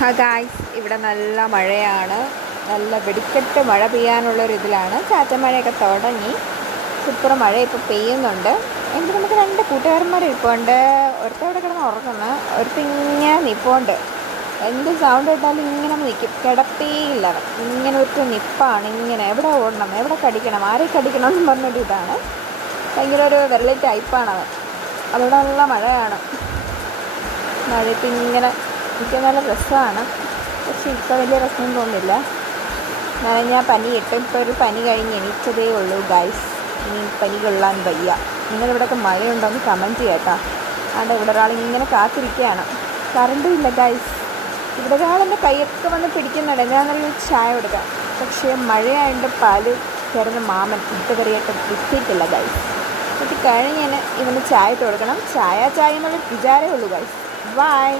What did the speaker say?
Guys, ഇവിടെ നല്ല മഴയാണ്. നല്ല വെടിക്കെട്ട് മഴ പെയ്യാനുള്ളൊരിതിലാണ്. ചാറ്റമഴയൊക്കെ തുടങ്ങി. സൂപ്പർ മഴ ഇപ്പോൾ പെയ്യുന്നുണ്ട്. എന്നിട്ട് നമുക്ക് രണ്ട് കൂട്ടുകാരന്മാർ ഇരിപ്പുണ്ട്. ഒരുത്തവിടെ കിടന്ന് ഉറങ്ങുന്നു, ഒരുത്ത ഇങ്ങനെ നിൽപ്പുണ്ട്. എന്ത് സൗണ്ട് കേട്ടാലും ഇങ്ങനെ നിൽക്കും, കിടപ്പേയില്ല. ഇങ്ങനെ ഒരു നിപ്പാണ്. ഇങ്ങനെ എവിടെ ഓടണം, എവിടെ കടിക്കണം, ആരെ കടിക്കണം എന്ന് പറഞ്ഞൊരു ഇതാണ്. ഭയങ്കര ഒരു വെള്ളി ടൈപ്പാണവൻ. അവിടെ നല്ല മഴയാണ്. മഴയത്ത് ഇങ്ങനെ എനിക്ക് നല്ല രസമാണ്. പക്ഷെ ഇപ്പോൾ വലിയ രസം തോന്നുന്നില്ല. ഞാൻ പനി ഇട്ട് ഇപ്പോൾ ഒരു പനി കഴിഞ്ഞ് എണീച്ചതേ ഉള്ളൂ ഗൈസ്. ഇനി പനി കൊള്ളാൻ വയ്യ. നിങ്ങളിവിടെയൊക്കെ മഴയുണ്ടോയെന്ന് കമൻറ്റ് ചെയ്യട്ടോ. അവിടെ ഇവിടെ ഒരാളിങ്ങനെ കാത്തിരിക്കുകയാണ്. കറണ്ടും ഇല്ല ഗൈസ്. ഇവിടെ ഒരാളെൻ്റെ കൈയൊക്കെ വന്ന് പിടിക്കുന്നുണ്ട്. ഞാൻ നല്ല ചായ കൊടുക്കാം. പക്ഷേ മഴയായതുകൊണ്ട് പാല് കയറുന്ന മാമൻ ഇതുവരെയായിട്ട് എത്തിയിട്ടില്ല ഗൈസ്. എന്നിട്ട് കഴിഞ്ഞ് ഇവന് ചായ ഇട്ട് കൊടുക്കണം. ചായ എന്നുള്ളൊരു വിചാരമേ ഉള്ളൂ ഗൈസ്. ബൈ.